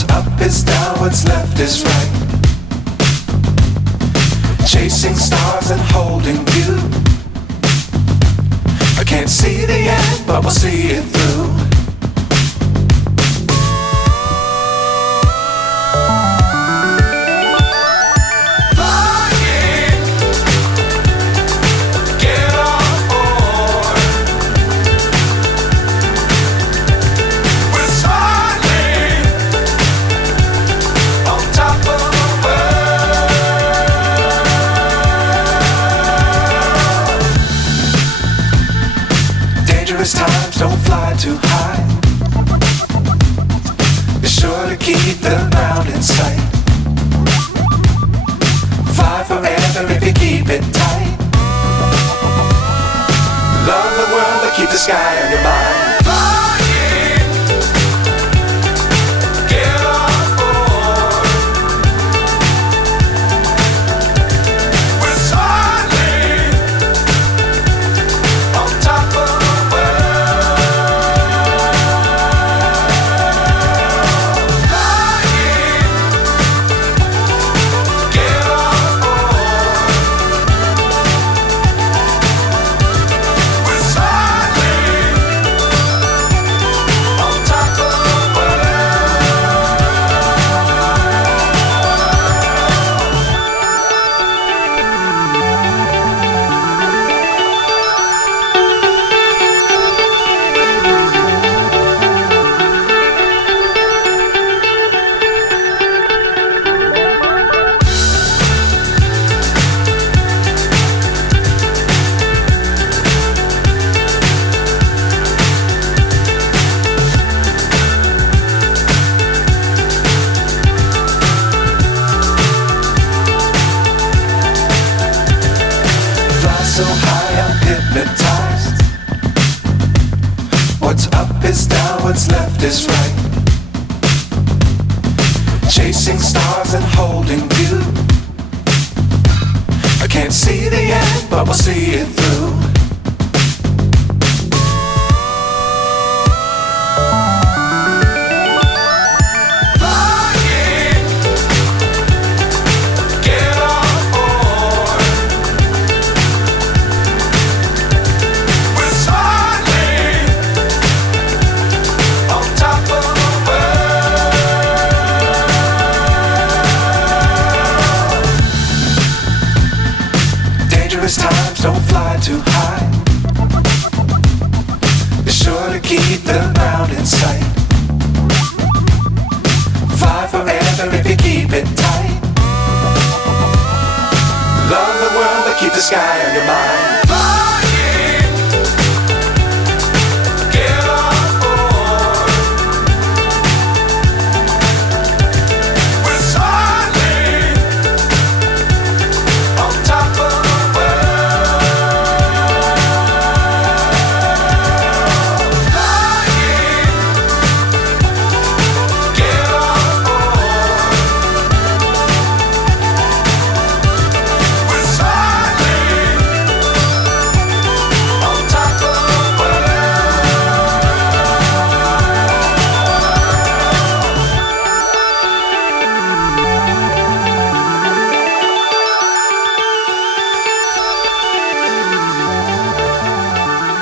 What's up is down, what's left is right. Chasing stars and holding you. I can't see the end, but we'll see it through. Times don't fly too high. Be sure to keep the ground in sight. Fly forever if you keep it tight. Love the world but keep the sky on your mind. So high I'm hypnotized. What's up is down, what's left is right. Chasing stars and holding you. I can't see the end, but we'll see it through. Times don't fly too high. Be sure to keep the ground in sight. Fly forever if you keep it tight. Love the world but keep the sky on your